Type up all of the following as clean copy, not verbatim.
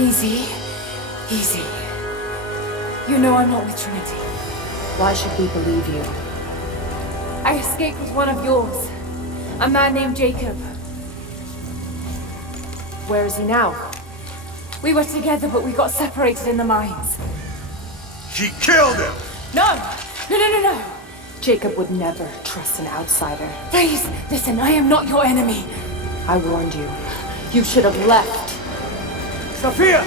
Easy. Easy. You know I'm not with Trinity. Why should we believe you? I escaped with one of yours. A man named Jacob. Where is he now? We were together, but we got separated in the mines. She killed him! No! No! Jacob would never trust an outsider. Please, listen, I am not your enemy. I warned you. You should have left. Sophia!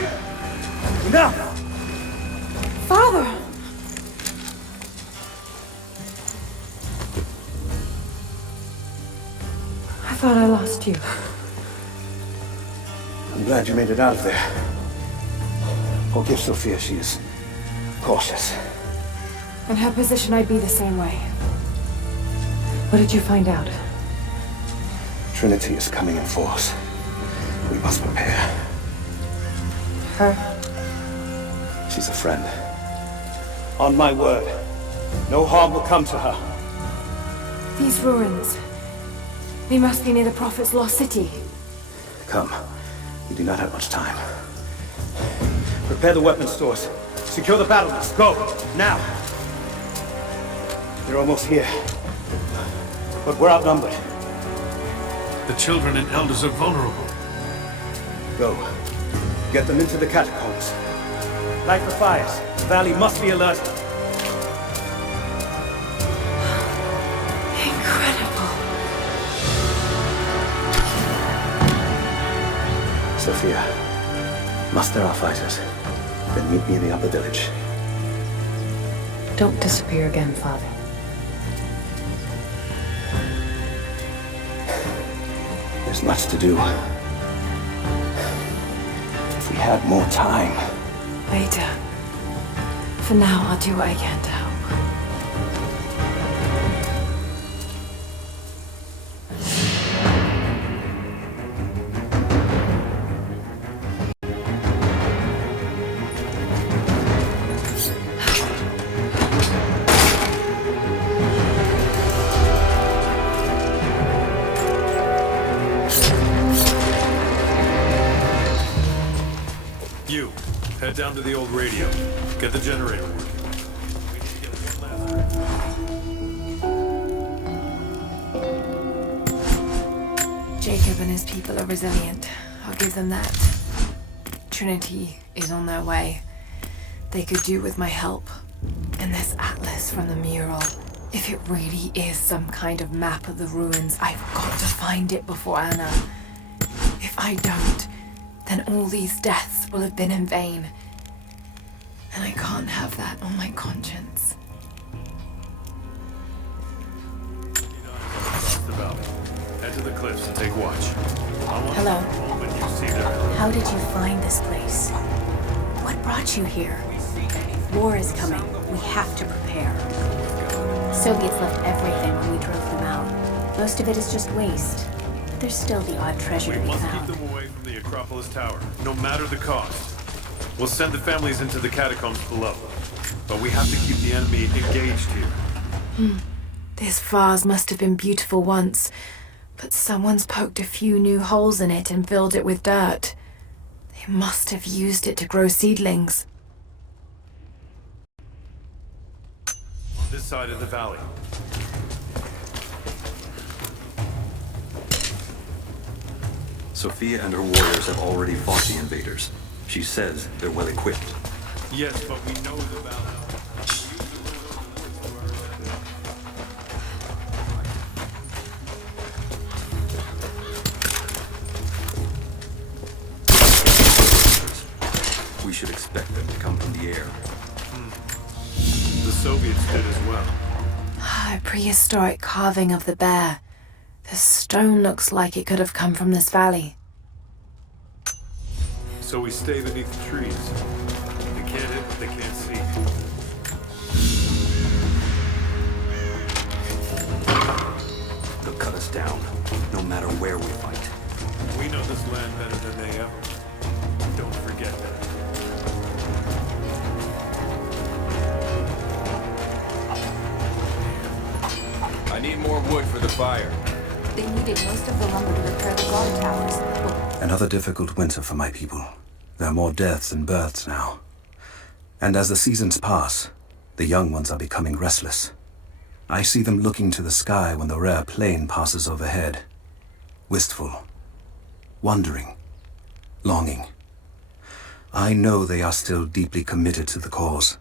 Enough! Father! I thought I lost you. I'm glad you made it out of there. Forgive Sophia, she is cautious. In her position, I'd be the same way. What did you find out? Trinity is coming in force. We must prepare. Her? She's a friend. On my word, no harm will come to her. These ruins. They must be near the Prophet's lost city. Come. We do not have much time. Prepare the weapon stores. Secure the battlements. Go! Now! They're almost here. But we're outnumbered. The children and elders are vulnerable. Go. Get them into the catacombs. Light the fires. The valley must be alerted. Incredible. Sophia, muster our fighters. Then meet me in the upper village. Don't disappear again, Father. There's much to do. If we had more time. Later. For now, I'll do what I can to help. You, head down to the old radio. Get the generator working. We need to get one last. Jacob and his people are resilient. I'll give them that. Trinity is on their way. They could do with my help. And this atlas from the mural. If it really is some kind of map of the ruins, I've got to find it before Anna. If I don't, then all these deaths will have been in vain. And I can't have that on my conscience. Across the valley. Head to the cliffs and take watch. Hello. When you see them. How did you find this place? What brought you here? War is coming. We have to prepare. Soviets left everything when we drove them out. Most of it is just waste. But there's still the odd treasure We to be must found. keep them away from the Acropolis Tower, no matter the cost. We'll send the families into the catacombs below. But we have to keep the enemy engaged here. This vase must have been beautiful once, but someone's poked a few new holes in it and filled it with dirt. They must have used it to grow seedlings. On this side of the valley. Sophia and her warriors have already fought the invaders. She says they're well equipped. Yes, but we know the valley. We should expect them to come from the air. The Soviets did as well. A prehistoric carving of the bear. The stone looks like it could have come from this valley. So we stay beneath the trees. They can't hit what they can't see. They'll cut us down, no matter where we fight. We know this land better than they ever. Don't forget that. I need more wood for the fire. They needed most of the lumber to repair the guard towers. Another difficult winter for my people. There are more deaths than births now. And as the seasons pass, the young ones are becoming restless. I see them looking to the sky when the rare plane passes overhead. Wistful, wondering, longing. I know they are still deeply committed to the cause,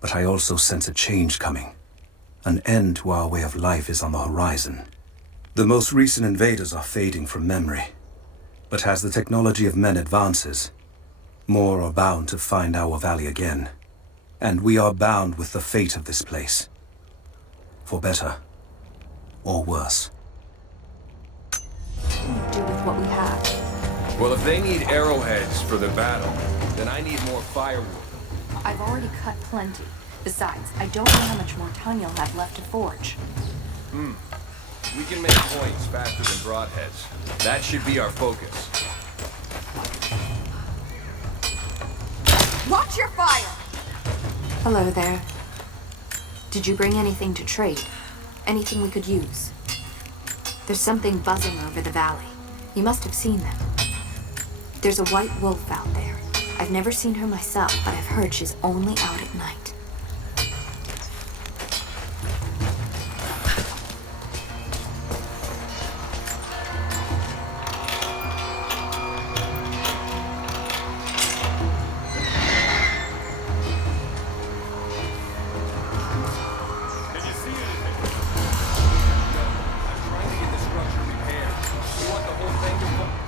but I also sense a change coming. An end to our way of life is on the horizon. The most recent invaders are fading from memory, but as the technology of men advances, more are bound to find our valley again, and we are bound with the fate of this place. For better, or worse. What can we do with what we have? Well, if they need arrowheads for the battle, then I need more firewood. I've already cut plenty. Besides, I don't know how much more time you'll have left to forge. We can make points faster than broadheads. That should be our focus. Watch your fire! Hello there. Did you bring anything to trade? Anything we could use? There's something buzzing over the valley. You must have seen them. There's a white wolf out there. I've never seen her myself, but I've heard she's only out at night.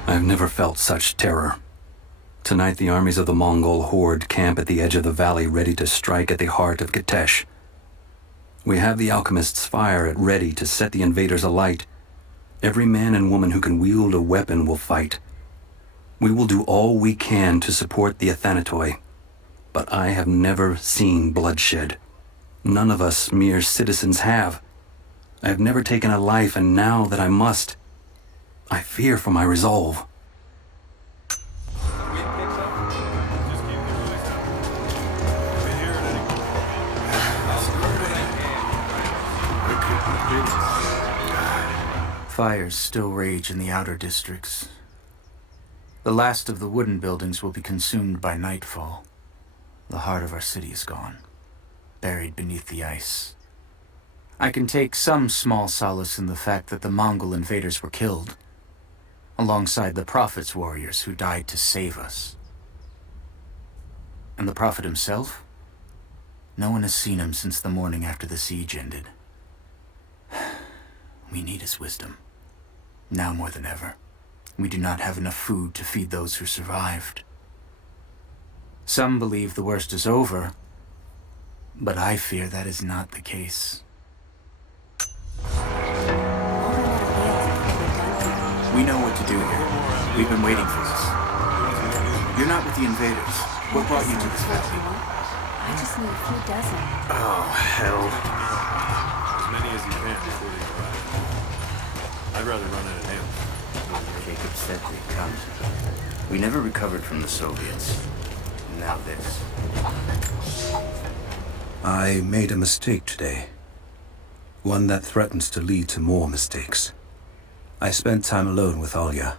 I've never felt such terror. Tonight the armies of the Mongol horde camp at the edge of the valley ready to strike at the heart of Kitesh. We have the alchemist's fire at ready to set the invaders alight. Every man and woman who can wield a weapon will fight. We will do all we can to support the Athanatoi, but I have never seen bloodshed. None of us mere citizens have. I have never taken a life, and now that I must, I fear for my resolve. Fires still rage in the outer districts. The last of the wooden buildings will be consumed by nightfall. The heart of our city is gone, buried beneath the ice. I can take some small solace in the fact that the Mongol invaders were killed, alongside the Prophet's warriors who died to save us. And the Prophet himself? No one has seen him since the morning after the siege ended. We need his wisdom. Now more than ever. We do not have enough food to feed those who survived. Some believe the worst is over, but I fear that is not the case. We know what to do here. We've been waiting for this. You're not with the invaders. What brought you to this valley? I just need a few dozen. Oh, hell. As many as you can before they arrive. I'd rather run out of ammo. Jacob said they'd come. We never recovered from the Soviets. Now this. I made a mistake today. One that threatens to lead to more mistakes. I spent time alone with Alya.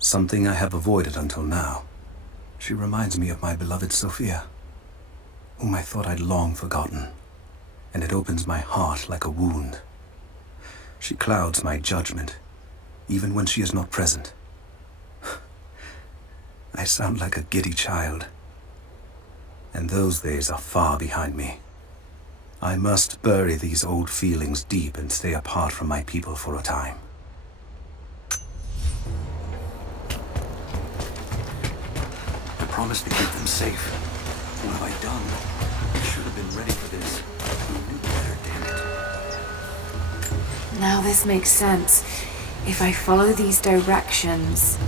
Something I have avoided until now. She reminds me of my beloved Sophia, whom I thought I'd long forgotten, and it opens my heart like a wound. She clouds my judgment, even when she is not present. I sound like a giddy child, and those days are far behind me. I must bury these old feelings deep and stay apart from my people for a time. I promised to keep them safe. What have I done? I should have been ready for this. I knew better, damn it. Now this makes sense. If I follow these directions...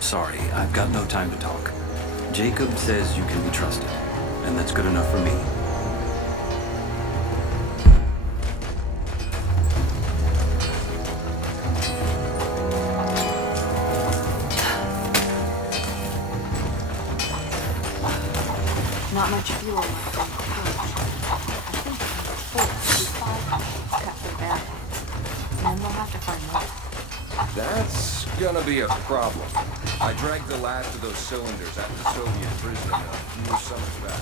Sorry, I've got no time to talk. Jacob says you can be trusted, and that's good enough for me. much fuel left in the torch. I think it can afford to do 5 cut their barricades. And then we'll have to find more. That's gonna be a problem. I dragged the last of those cylinders out of the Soviet prison a few summers back.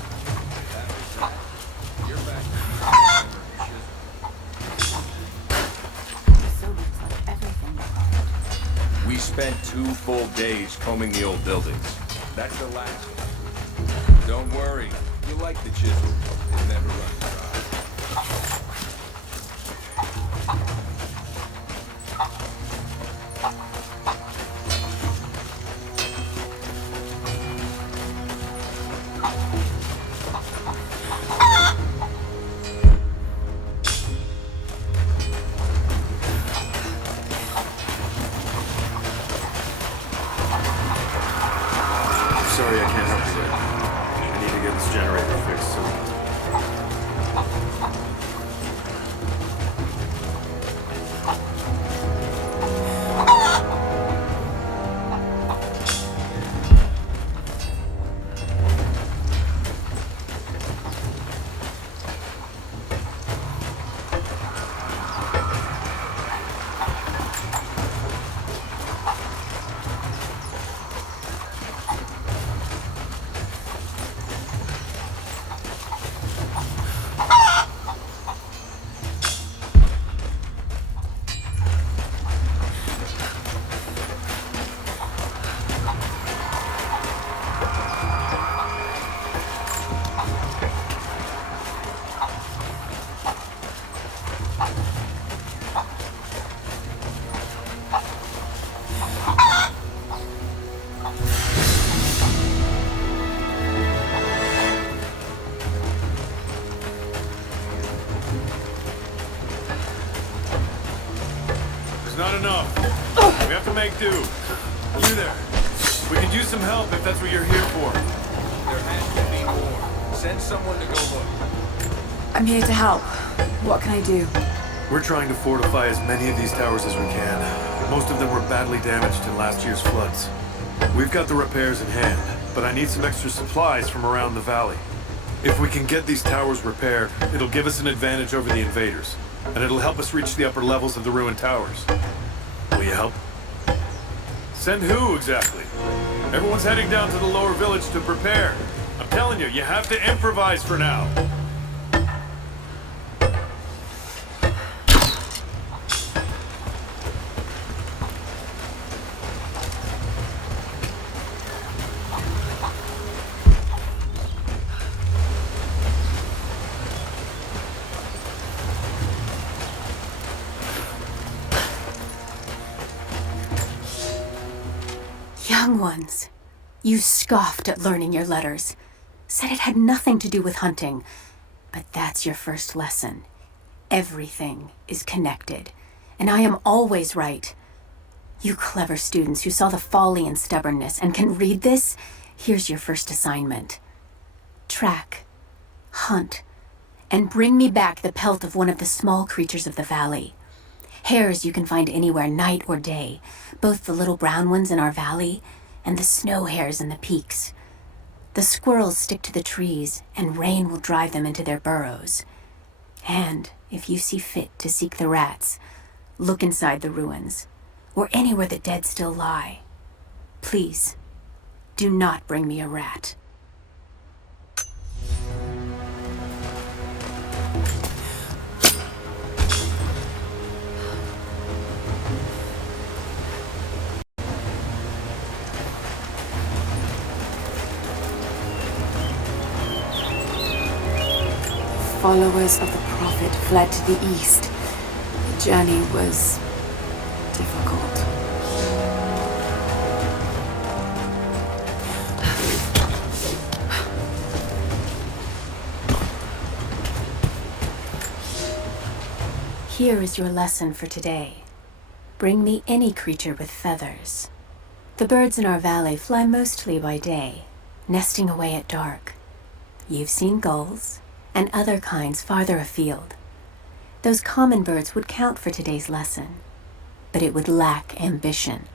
After that, you're back to The Soviets left everything behind. We spent 2 full days combing the old buildings. That's the last one. Don't worry. You like the chisel. It never runs dry. Sorry, I can't help you yet. I need to get this generator fixed soon. Not enough. We have to make do. You there. We could use some help if that's what you're here for. There has to be more. Send someone to go look. I'm here to help. What can I do? We're trying to fortify as many of these towers as we can. Most of them were badly damaged in last year's floods. We've got the repairs in hand, but I need some extra supplies from around the valley. If we can get these towers repaired, it'll give us an advantage over the invaders, and it'll help us reach the upper levels of the ruined towers. Will you help? Send who, exactly? Everyone's heading down to the lower village to prepare. I'm telling you, you have to improvise for now. Young ones, you scoffed at learning your letters. Said it had nothing to do with hunting. But that's your first lesson. Everything is connected, and I am always right. You clever students who saw the folly and stubbornness and can read this, here's your first assignment. Track, hunt, and bring me back the pelt of one of the small creatures of the valley. Hares you can find anywhere, night or day, both the little brown ones in our valley and the snow hares in the peaks. The squirrels stick to the trees, and rain will drive them into their burrows. And if you see fit to seek the rats, look inside the ruins, or anywhere the dead still lie. Please, do not bring me a rat. Followers of the Prophet fled to the east. The journey was difficult. Here is your lesson for today. Bring me any creature with feathers. The birds in our valley fly mostly by day, nesting away at dark. You've seen gulls and other kinds farther afield. Those common birds would count for today's lesson, but it would lack ambition.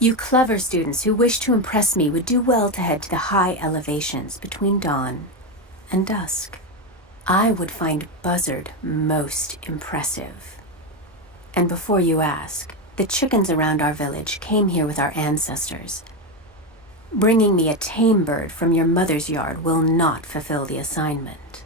You clever students who wish to impress me would do well to head to the high elevations between dawn and dusk. I would find Buzzard most impressive. And before you ask, the chickens around our village came here with our ancestors. Bringing me a tame bird from your mother's yard will not fulfill the assignment.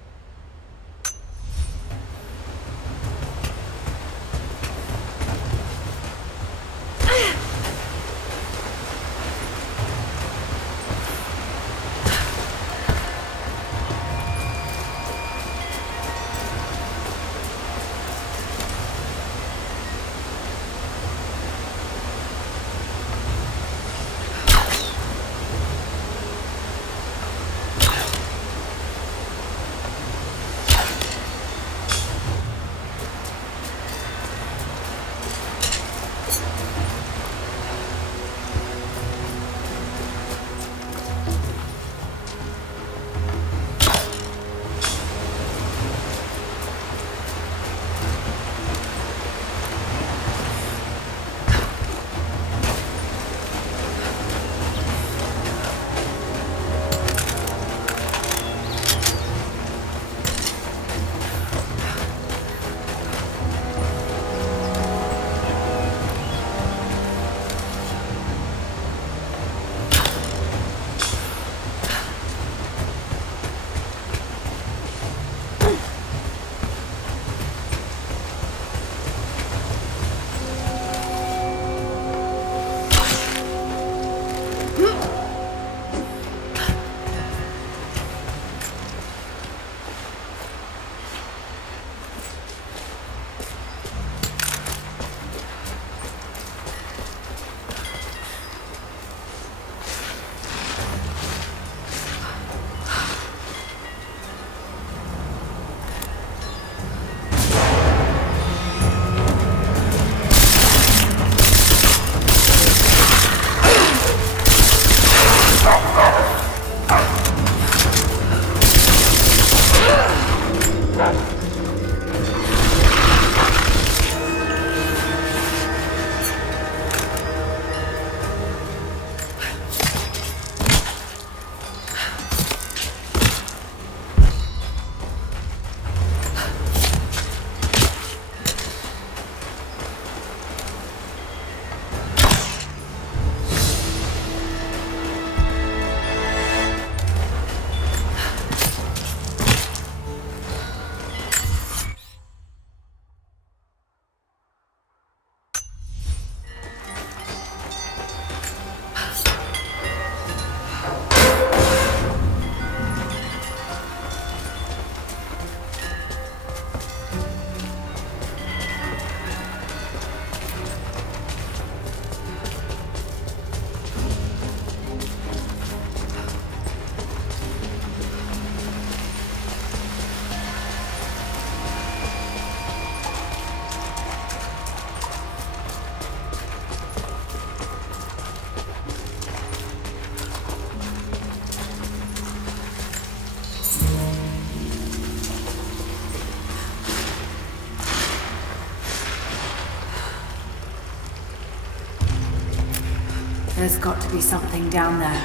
There's got to be something down there.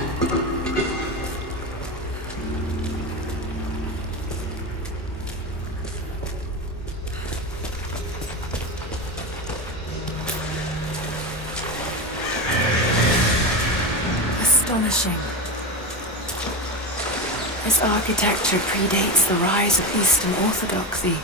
Astonishing. This architecture predates the rise of Eastern Orthodoxy.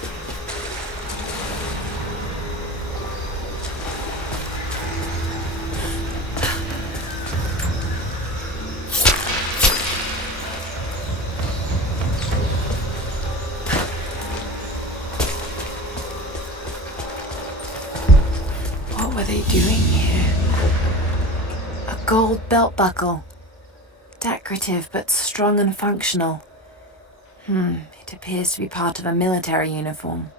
What were they doing here? A gold belt buckle. Decorative but strong and functional. It appears to be part of a military uniform.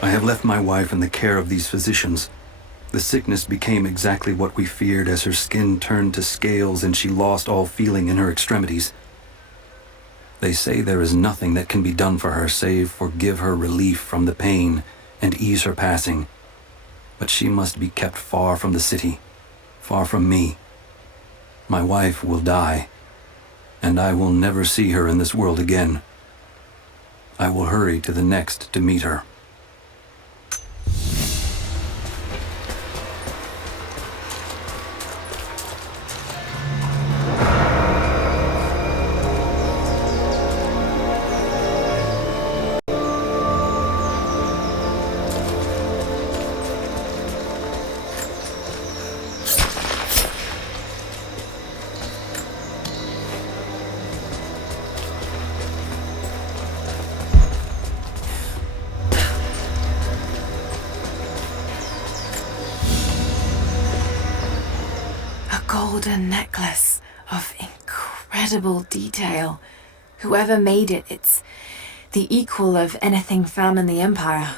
I have left my wife in the care of these physicians. The sickness became exactly what we feared as her skin turned to scales and she lost all feeling in her extremities. They say there is nothing that can be done for her save for give her relief from the pain and ease her passing. But she must be kept far from the city, far from me. My wife will die, and I will never see her in this world again. I will hurry to the next to meet her. Golden necklace of incredible detail. Whoever made it, it's the equal of anything found in the Empire.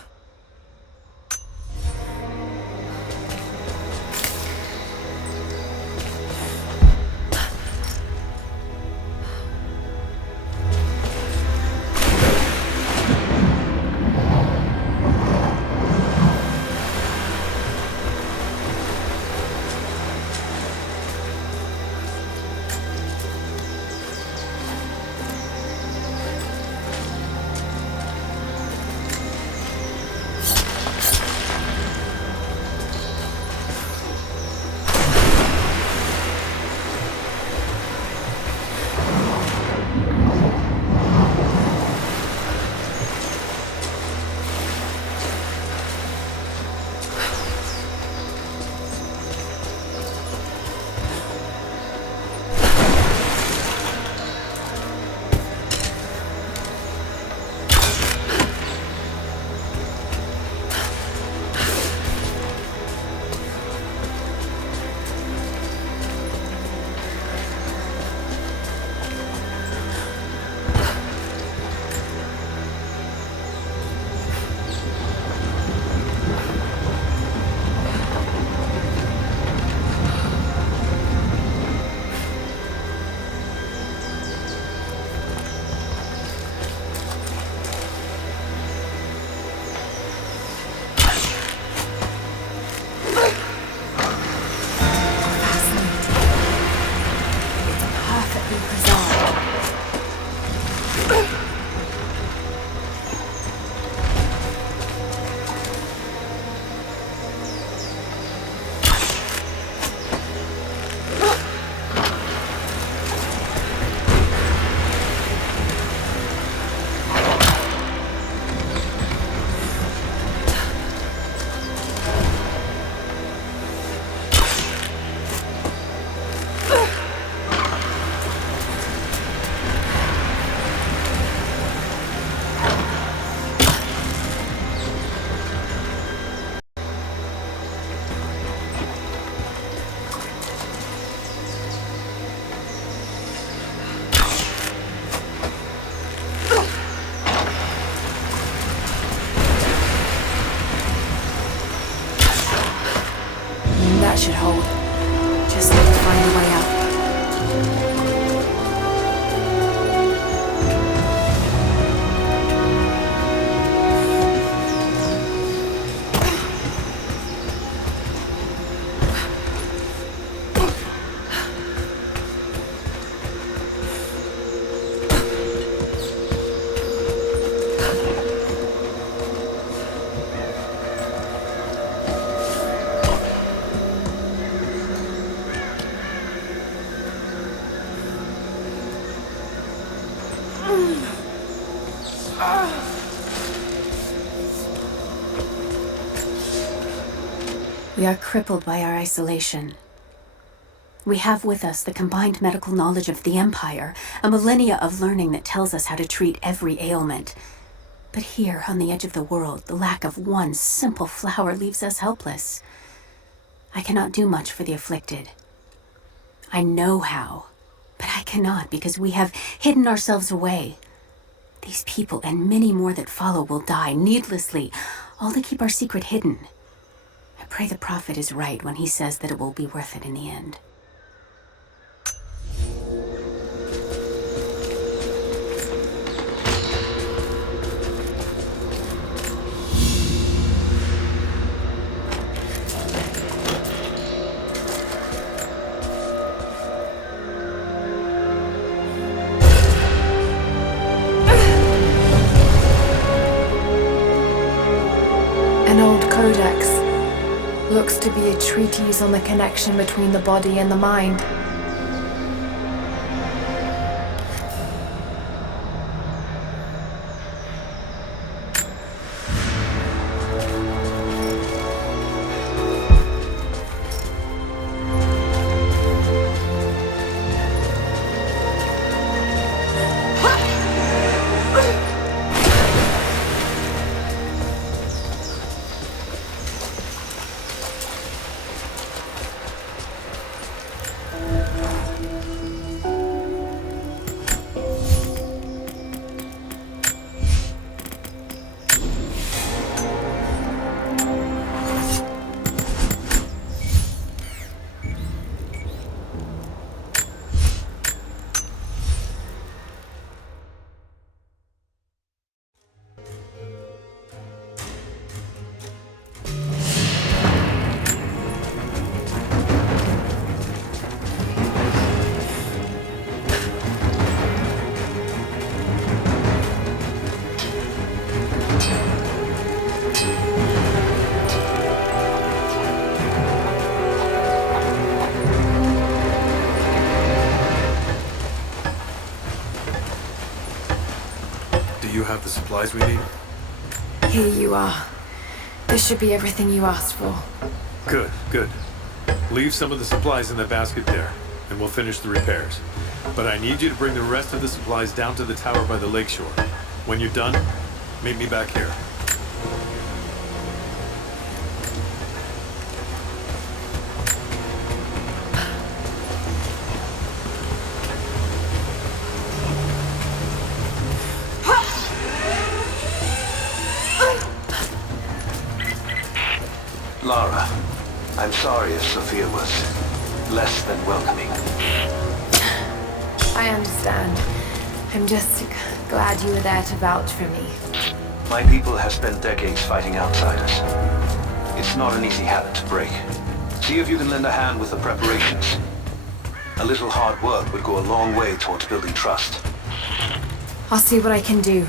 That should hold. Just need to find a way out. We are crippled by our isolation. We have with us the combined medical knowledge of the Empire, a millennia of learning that tells us how to treat every ailment. But here, on the edge of the world, the lack of one simple flower leaves us helpless. I cannot do much for the afflicted. I know how, but I cannot because we have hidden ourselves away. These people and many more that follow will die needlessly, all to keep our secret hidden. I pray the prophet is right when he says that it will be worth it in the end. codex. Looks to be a treatise on the connection between the body and the mind. Have the supplies we need? Here you are. This should be everything you asked for. Good, good. Leave some of the supplies in the basket there, and we'll finish the repairs. But I need you to bring the rest of the supplies down to the tower by the lakeshore. When you're done, meet me back here. Lara, I'm sorry if Sophia was less than welcoming. I understand. I'm just glad you were there to vouch for me. My people have spent decades fighting outsiders. It's not an easy habit to break. See if you can lend a hand with the preparations. A little hard work would go a long way towards building trust. I'll see what I can do.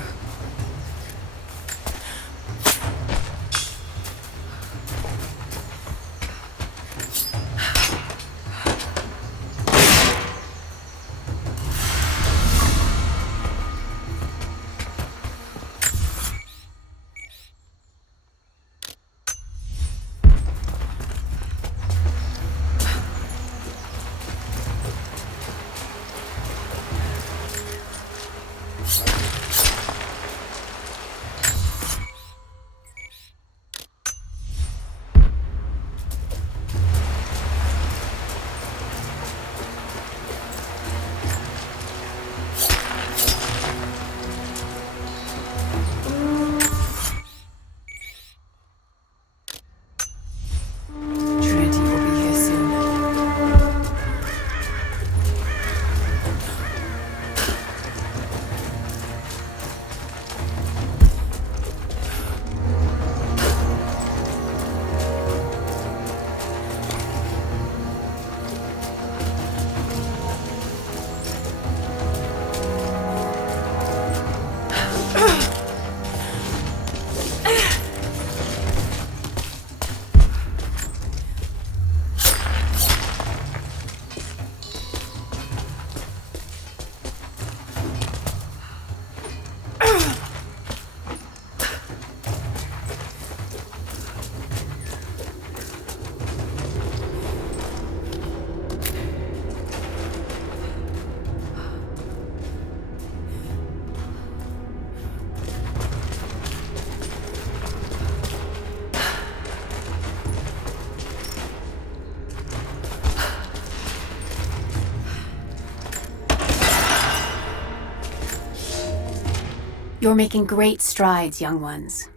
You're making great strides, young ones.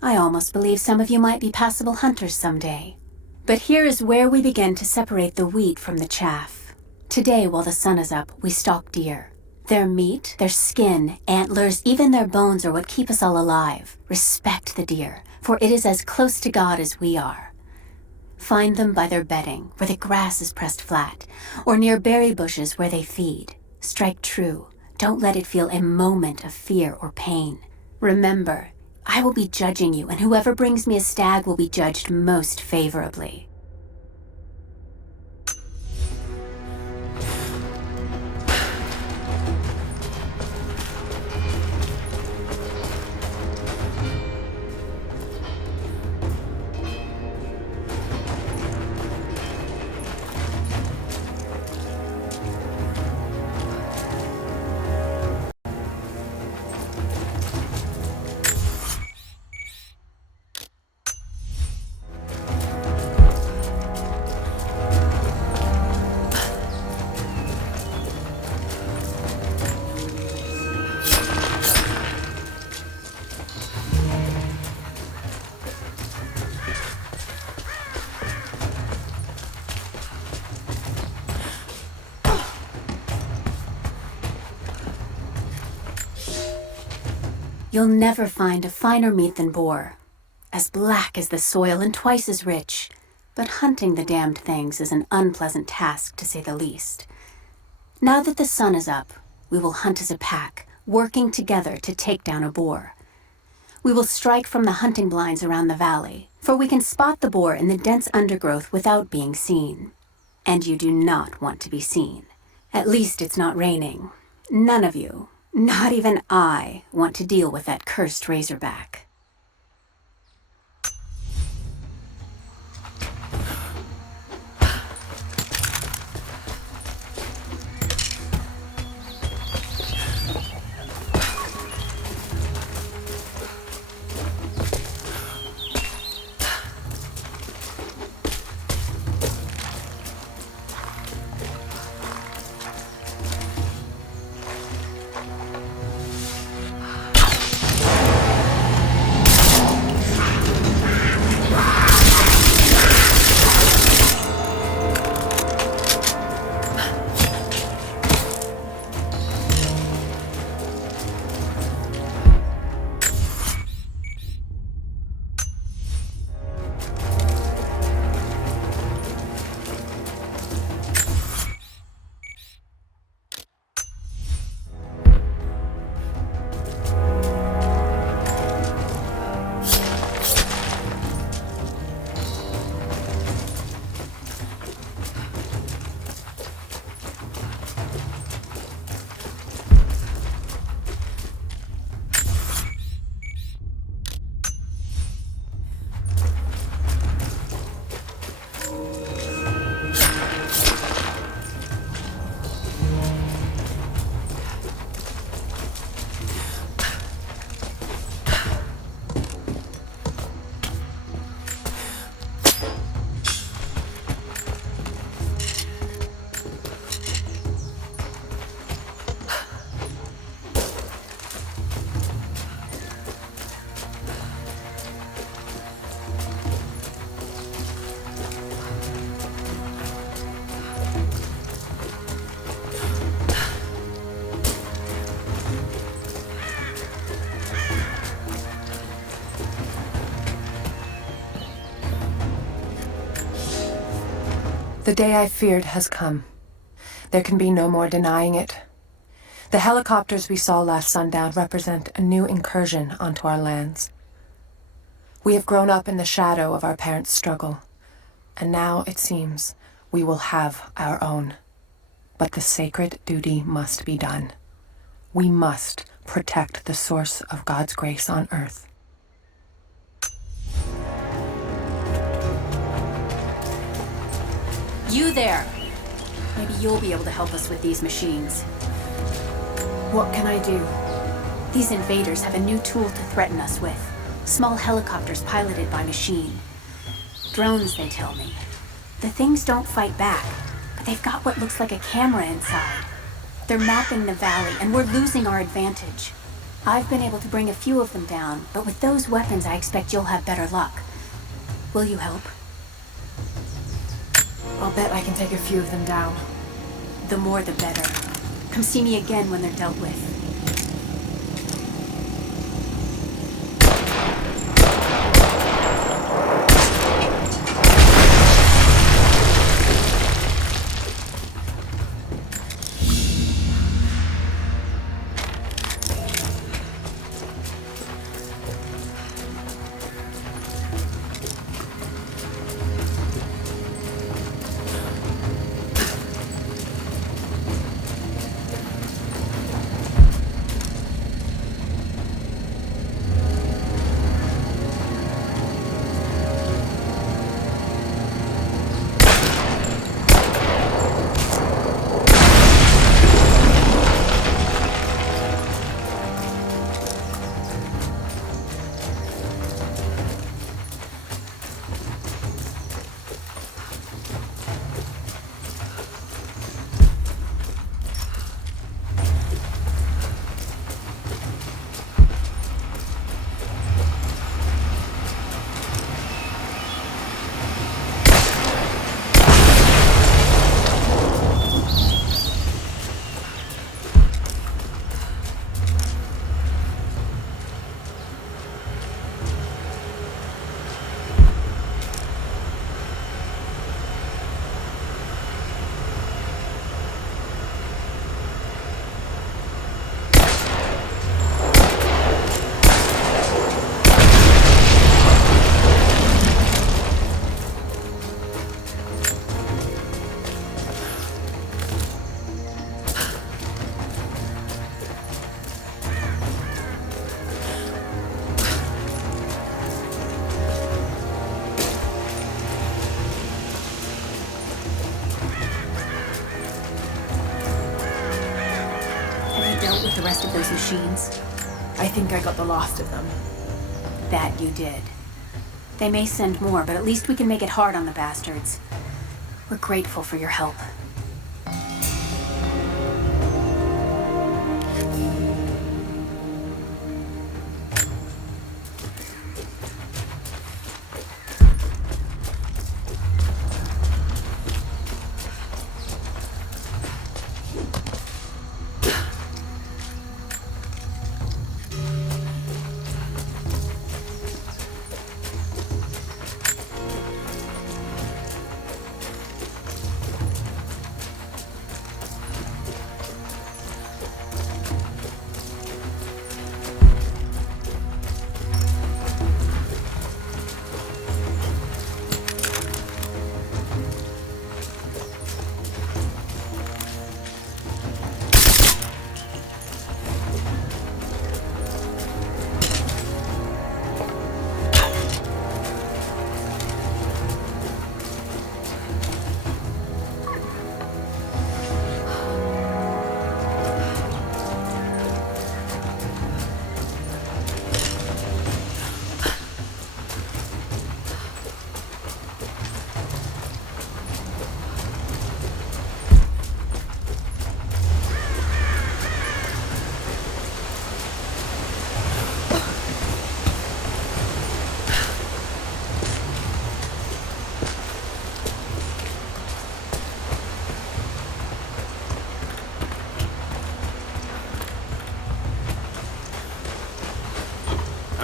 I almost believe some of you might be passable hunters someday. But here is where we begin to separate the wheat from the chaff. Today, while the sun is up, we stalk deer. Their meat, their skin, antlers, even their bones are what keep us all alive. Respect the deer, for it is as close to God as we are. Find them by their bedding, where the grass is pressed flat, or near berry bushes where they feed. Strike true. Don't let it feel a moment of fear or pain. Remember, I will be judging you, and whoever brings me a stag will be judged most favorably. You'll never find a finer meat than boar, as black as the soil and twice as rich. But hunting the damned things is an unpleasant task, to say the least. Now that the sun is up, we will hunt as a pack, working together to take down a boar. We will strike from the hunting blinds around the valley, for we can spot the boar in the dense undergrowth without being seen. And you do not want to be seen. At least it's not raining. None of you, not even I, want to deal with that cursed razorback. The day I feared has come. There can be no more denying it. The helicopters we saw last sundown represent a new incursion onto our lands. We have grown up in the shadow of our parents' struggle, and now it seems we will have our own. But the sacred duty must be done. We must protect the source of God's grace on earth. You there! Maybe you'll be able to help us with these machines. What can I do? These invaders have a new tool to threaten us with. Small helicopters piloted by machine. Drones, they tell me. The things don't fight back, but they've got what looks like a camera inside. They're mapping the valley, and we're losing our advantage. I've been able to bring a few of them down, but with those weapons I expect you'll have better luck. Will you help? I'll bet I can take a few of them down. The more the better. Come see me again when they're dealt with. with the rest of those machines? I think I got the last of them. That you did. They may send more, but at least we can make it hard on the bastards. We're grateful for your help.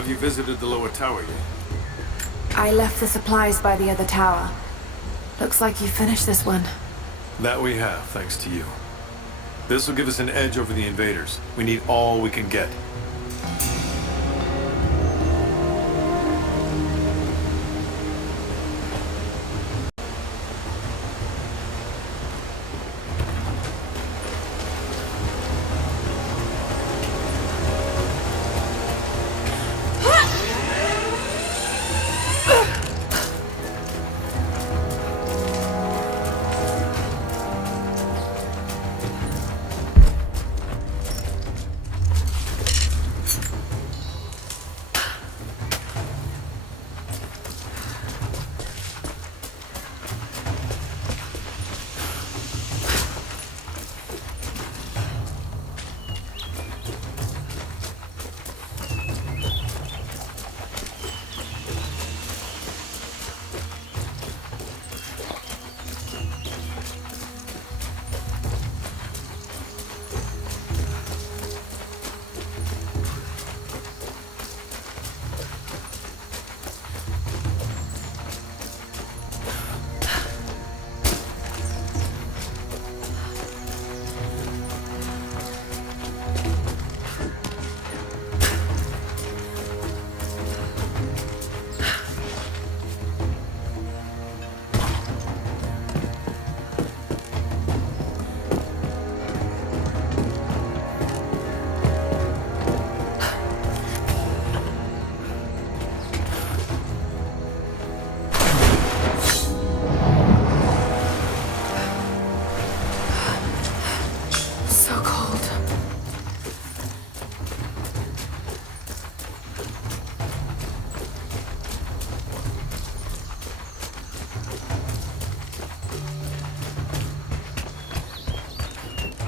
Have you visited the lower tower yet? I left the supplies by the other tower. Looks like you finished this one. That we have, thanks to you. This will give us an edge over the invaders. We need all we can get.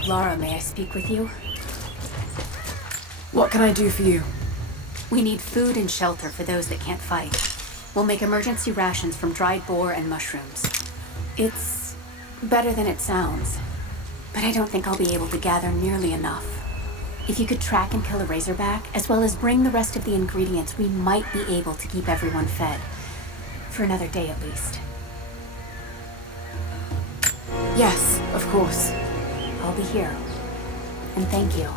Lara, may I speak with you? What can I do for you? We need food and shelter for those that can't fight. We'll make emergency rations from dried boar and mushrooms. It's better than it sounds, but I don't think I'll be able to gather nearly enough. If you could track and kill a razorback, as well as bring the rest of the ingredients, we might be able to keep everyone fed. For another day at least. Yes, of course. I'll be here. And thank you.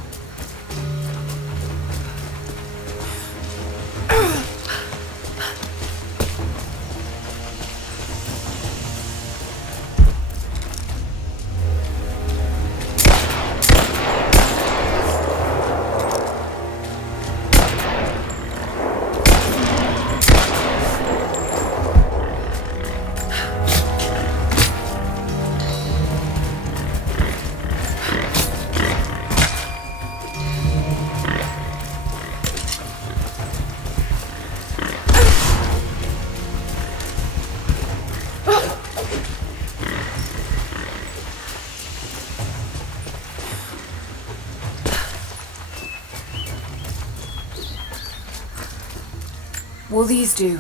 Will these do?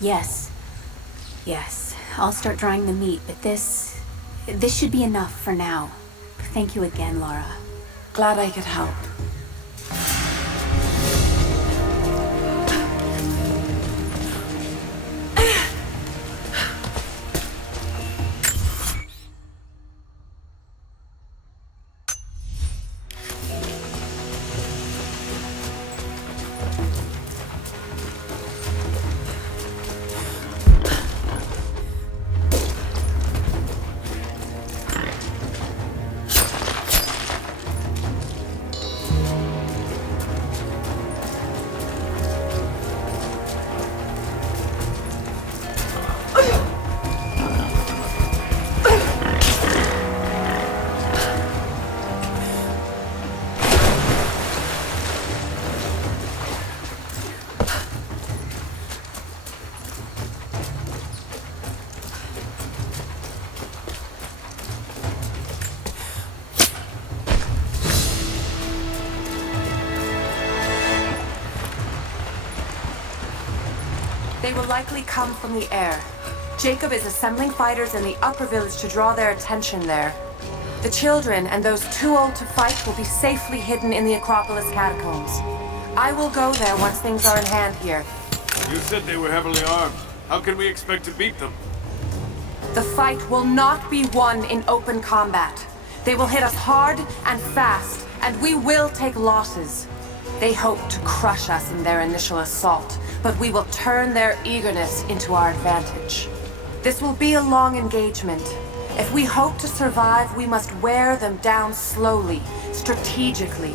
Yes. Yes. I'll start drying the meat, but this should be enough for now. Thank you again, Lara. Glad I could help. They will likely come from the air. Jacob is assembling fighters in the upper village to draw their attention there. The children and those too old to fight will be safely hidden in the Acropolis catacombs. I will go there once things are in hand here. You said they were heavily armed. How can we expect to beat them? The fight will not be won in open combat. They will hit us hard and fast, and we will take losses. They hope to crush us in their initial assault, but we will turn their eagerness into our advantage. This will be a long engagement. If we hope to survive, we must wear them down slowly, strategically.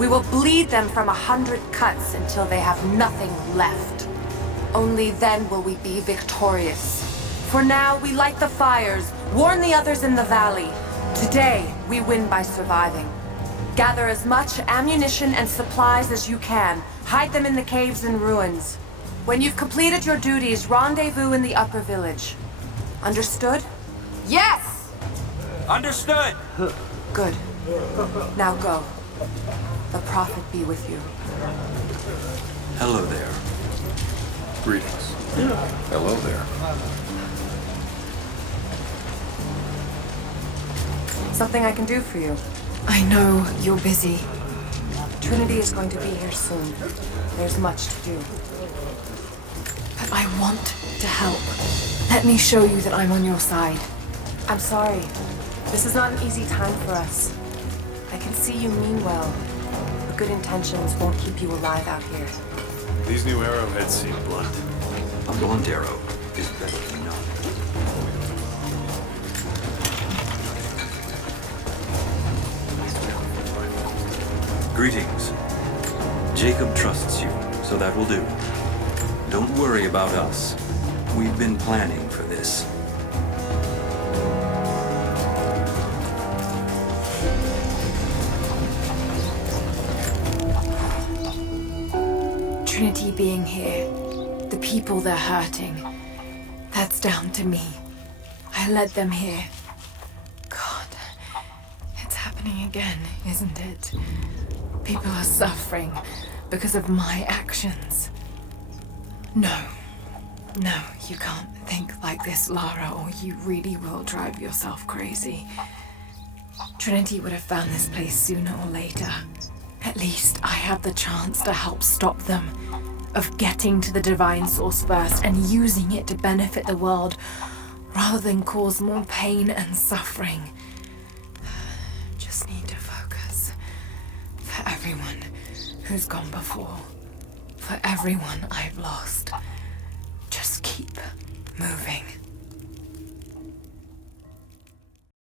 We will bleed them from 100 cuts until they have nothing left. Only then will we be victorious. For now, we light the fires, warn the others in the valley. Today, we win by surviving. Gather as much ammunition and supplies as you can. Hide them in the caves and ruins. When you've completed your duties, rendezvous in the upper village. Understood? Yes! Understood! Good. Now go. The Prophet be with you. Hello there. Greetings. Hello there. Something I can do for you. I know you're busy. Trinity is going to be here soon. There's much to do. But I want to help. Let me show you that I'm on your side. I'm sorry. This is not an easy time for us. I can see you mean well, but good intentions won't keep you alive out here. These new arrowheads seem blunt. A blunt arrow is better than none. Greetings. Jacob trusts you, so that will do. Don't worry about us. We've been planning for this. Trinity being here, the people they're hurting, that's down to me. I led them here. God, it's happening again, isn't it? People are suffering because of my actions. No, you can't think like this, Lara, or you really will drive yourself crazy. Trinity would have found this place sooner or later. At least I have the chance to help stop them, of getting to the divine source first and using it to benefit the world, rather than cause more pain and suffering. Just need to focus. For everyone who's gone before. For everyone I've lost. Just keep moving.